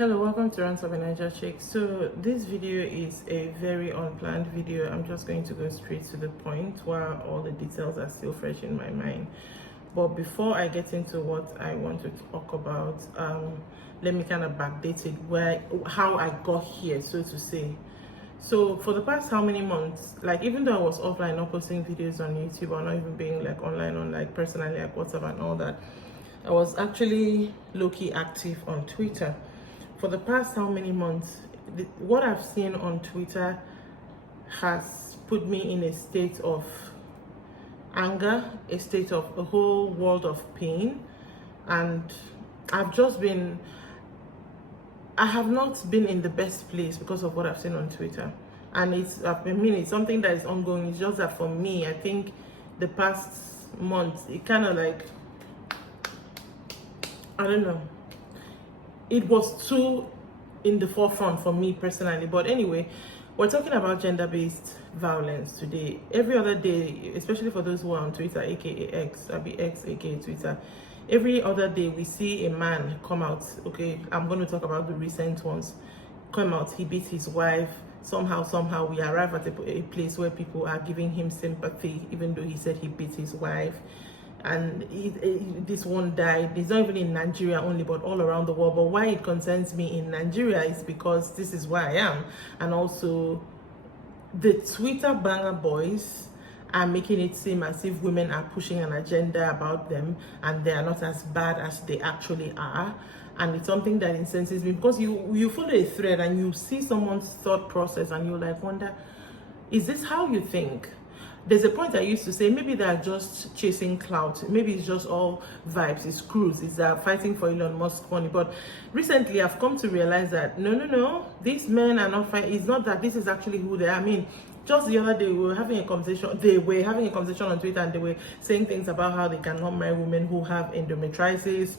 Hello, welcome to Rants of a Niger Chick. So this video is a very unplanned video. I'm just going to go straight to the point while all the details are still fresh in my mind. But before I get into what I want to talk about, let me kind of backdate it how I got here, so to say. So for the past how many months, like even though I was offline, not posting videos on YouTube or not even being like online on like personally like WhatsApp and all that, I was actually low-key active on Twitter. For the past how many months, what I've seen on Twitter has put me in a state of anger, a state of a whole world of pain, and I have not been in the best place because of what I've seen on Twitter. And it's something that is ongoing. It's just that for me, I think the past month, it kind of like, I don't know, it was too in the forefront for me personally. But anyway, we're talking about gender-based violence today. Every other day, especially for those who are on Twitter, aka X, X, aka Twitter, every other day we see a man come out. Okay, I'm going to talk about the recent ones. Come out, he beat his wife. Somehow we arrive at a place where people are giving him sympathy, even though he said he beat his wife. And this one died. It's not even in Nigeria only, but all around the world. But why it concerns me in Nigeria is because this is where I am. And also, the Twitter banger boys are making it seem as if women are pushing an agenda about them and they are not as bad as they actually are. And it's something that incenses me, because you follow a thread and you see someone's thought process and you like wonder, is this how you think? There's a point I used to say, maybe they're just chasing clout. Maybe it's just all vibes, it's cruise, it's fighting for Elon Musk money. But recently I've come to realize that no, these men are not fighting. It's not that, this is actually who they are. I mean, just the other day we were having a conversation. They were having a conversation on Twitter and they were saying things about how they cannot marry women who have endometriosis,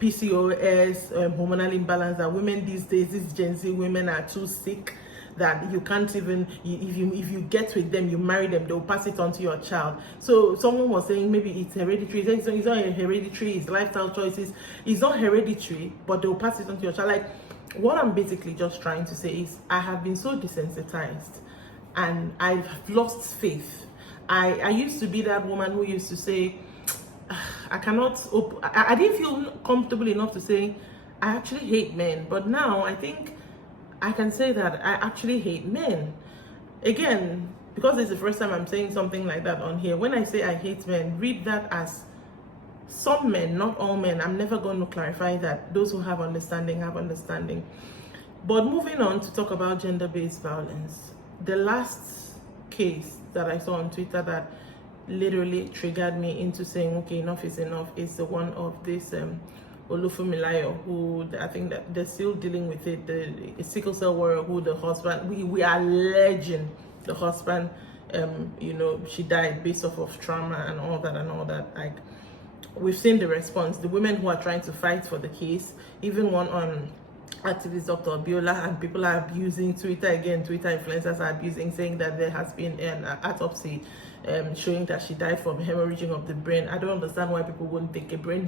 PCOS, hormonal imbalance. That women these days, these Gen Z women are too sick, that you can't even, if you get with them, you marry them, they'll pass it on to your child. So someone was saying maybe it's hereditary. It's not hereditary, it's lifestyle choices. It's not hereditary, but they'll pass it on to your child. Like, what I'm basically just trying to say is I have been so desensitized and I've lost faith. I used to be that woman who used to say, I didn't feel comfortable enough to say I actually hate men. But now I think I can say that I actually hate men. Again, because it's the first time I'm saying something like that on here. When I say I hate men, read that as some men, not all men. I'm never going to clarify that. Those who have understanding have understanding. But moving on to talk about gender-based violence. The last case that I saw on Twitter that literally triggered me into saying, okay, enough is enough, is the one of this Olufumilayo, who I think that they're still dealing with it, the sickle cell warrior, who the husband, we are alleging the husband, she died based off of trauma and all that. Like, we've seen the response. The women who are trying to fight for the case, even one on activist Dr. Biola, and people are abusing Twitter again. Twitter influencers are abusing, saying that there has been an autopsy showing that she died from hemorrhaging of the brain. I don't understand why people wouldn't think a brain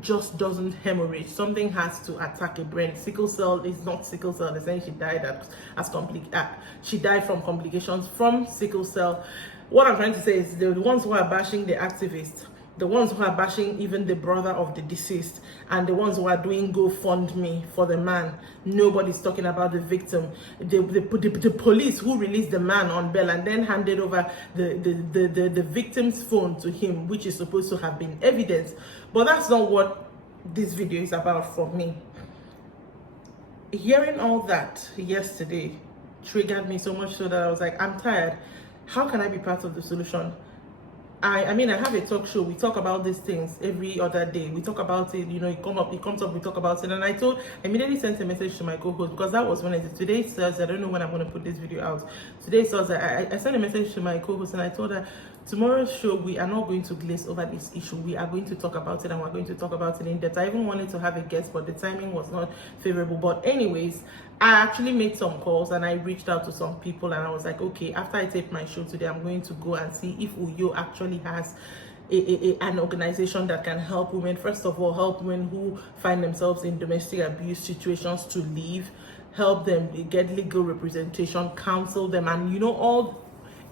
just doesn't hemorrhage. Something has to attack a brain. Sickle cell is not sickle cell. They're saying she died she died from complications from sickle cell. What I'm trying to say is the ones who are bashing the activists, the ones who are bashing even the brother of the deceased, and the ones who are doing GoFundMe for the man, nobody's talking about the victim. The police who released the man on bail and then handed over the victim's phone to him, which is supposed to have been evidence. But that's not what this video is about for me. Hearing all that yesterday triggered me so much so that I was like, I'm tired. How can I be part of the solution? I mean, I have a talk show. We talk about these things every other day. We talk about it, it comes up, we talk about it. And I immediately sent a message to my co-host, because that was when today's Thursday. I don't know when I'm going to put this video out. Today's Thursday. I sent a message to my co-host and I told her, tomorrow's show, we are not going to glaze over this issue. We are going to talk about it, and we're going to talk about it in depth. I even wanted to have a guest, but the timing was not favorable. But anyways, I actually made some calls and I reached out to some people, and I was like, okay, after I tape my show today, I'm going to go and see if Uyo actually has an organization that can help women. First of all, help women who find themselves in domestic abuse situations to leave, help them get legal representation, counsel them, and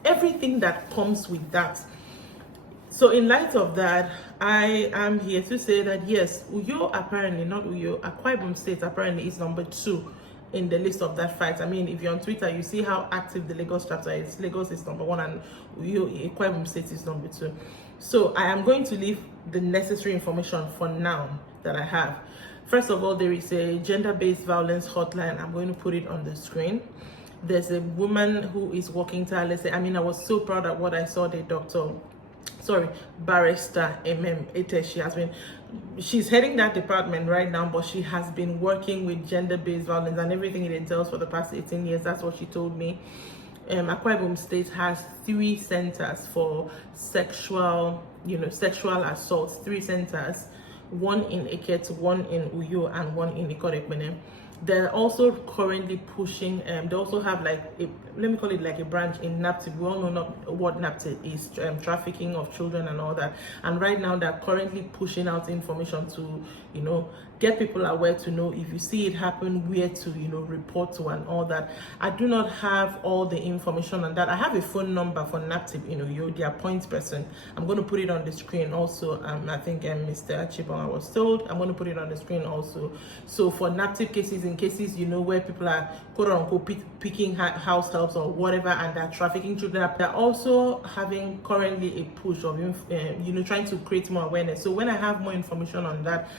everything that comes with that. So in light of that, I am here to say that yes, Uyo apparently, not Uyo, Akwa Ibom State apparently is number 2 in the list of that fight. I mean, if you're on Twitter, you see how active the Lagos chapter is. Lagos is number 1 and Uyo, Akwa Ibom State is number 2. So I am going to leave the necessary information for now that I have. First of all, there is a gender-based violence hotline. I'm going to put it on the screen. There's a woman who is working tirelessly. I mean, I was so proud of what I saw the barrister Ete. She's heading that department right now, but she has been working with gender-based violence and everything it entails for the past 18 years. That's what she told me. Akwa Ibom State has 3 centers for sexual assault. 3 centers, 1 in Eket, 1 in Uyo, and 1 in Ikorekpene. They're also currently pushing, they also have let me call it like a branch in NAPTIP. We all know what NAPTIP is, trafficking of children and all that. And right now they're currently pushing out information to, get people aware to know if you see it happen, where to, report to and all that. I do not have all the information on that. I have a phone number for NAPTIP, you're their point person. I'm going to put it on the screen also. I think Mr. Achibong, I was told, I'm going to put it on the screen also. So for NAPTIP cases, in cases, where people are quote unquote picking house helps or whatever, and they're trafficking children, they're also having currently a push of, trying to create more awareness. So when I have more information on that,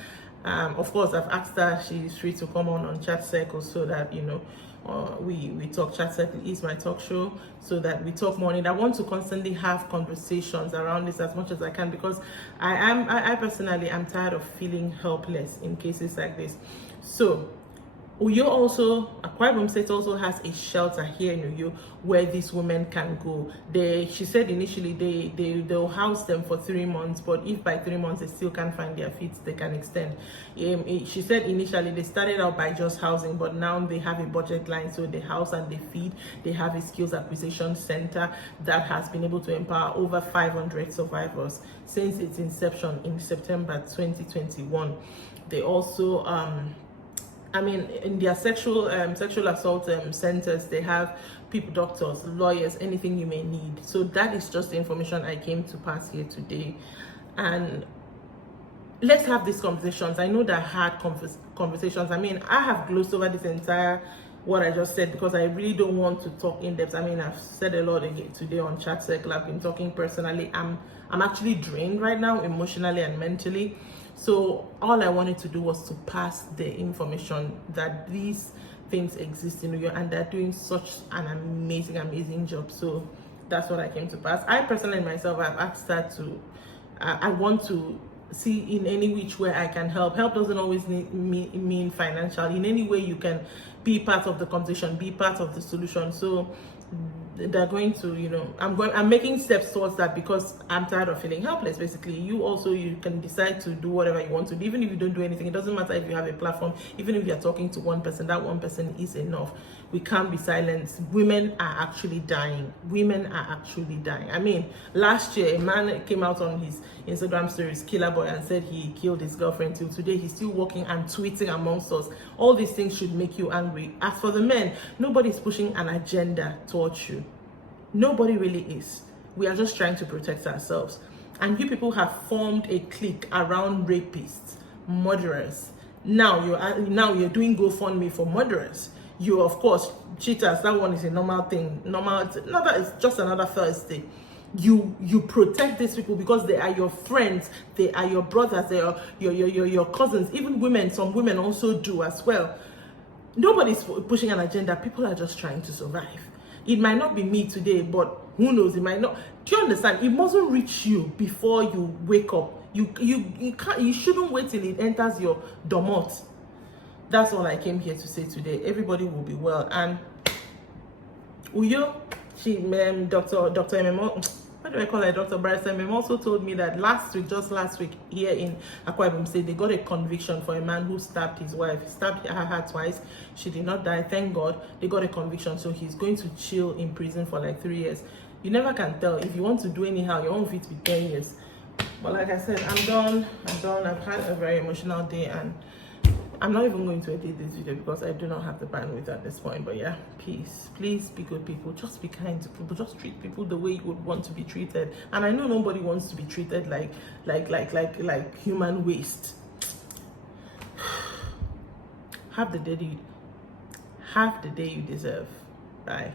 of course, I've asked her, she's free to come on Chat Circle so that, we talk. Chat Circle is my talk show, so that we talk more on it. I want to constantly have conversations around this as much as I can, because I personally am tired of feeling helpless in cases like this. So Akwa Ibom State also has a shelter here in Uyo where these women can go. She said initially they'll house them for 3 months, but if by 3 months they still can't find their feet, they can extend. She said initially they started out by just housing, but now they have a budget line, so they house and they feed. They have a skills acquisition center that has been able to empower over 500 survivors since its inception in September 2021. They also in their sexual assault centers, they have people, doctors, lawyers, anything you may need. So that is just the information I came to pass here today. And let's have these conversations. I know they're hard conversations. I have glossed over this entire what I just said because I really don't want to talk in depth. I've said a lot again today on Chat Circle. I've been talking personally. I'm actually drained right now, emotionally and mentally. So all I wanted to do was to pass the information that these things exist in New York, and they're doing such an amazing job. So that's what I came to pass. I personally myself, I've asked her to, I want to see in any which way I can help. Help doesn't always mean financial. In any way you can be part of the conversation, be part of the solution. So they're going to, I'm making steps towards that because I'm tired of feeling helpless. Basically, you can decide to do whatever you want to do. Even if you don't do anything, it doesn't matter if you have a platform. Even if you're talking to one person, that one person is enough. We can't be silent. Women are actually dying. Last year, a man came out on his Instagram stories, Killer Boy, and said he killed his girlfriend. Till today, he's still walking and tweeting amongst us. All these things should make you angry. As for the men, nobody's pushing an agenda towards you. Nobody really is. We are just trying to protect ourselves. And you people have formed a clique around rapists, murderers. Now you're doing GoFundMe for murderers. You, of course, cheaters, that one is a normal thing. It's just another Thursday. You protect these people because they are your friends, they are your brothers, they are your cousins. Even women, some women also do as well. Nobody's pushing an agenda. People are just trying to survive. It might not be me today, but who knows? It might not. Do you understand? It mustn't reach you before you wake up. You shouldn't wait till it enters your domot. That's all I came here to say today. Everybody will be well. And Uyo, Dr. MMO, what do I call her? Dr. Barrister MMO also told me that just last week, here in Akwa Ibom State, they got a conviction for a man who stabbed his wife. He stabbed her twice. She did not die. Thank God. They got a conviction. So he's going to chill in prison for like 3 years. You never can tell. If you want to do anyhow, your own fit be 10 years. But like I said, I'm done. I've had a very emotional day, and I'm not even going to edit this video because I do not have the bandwidth at this point. But yeah, please be good people. Just be kind to people. Just treat people the way you would want to be treated. And I know nobody wants to be treated like human waste. Have the day you deserve. Bye.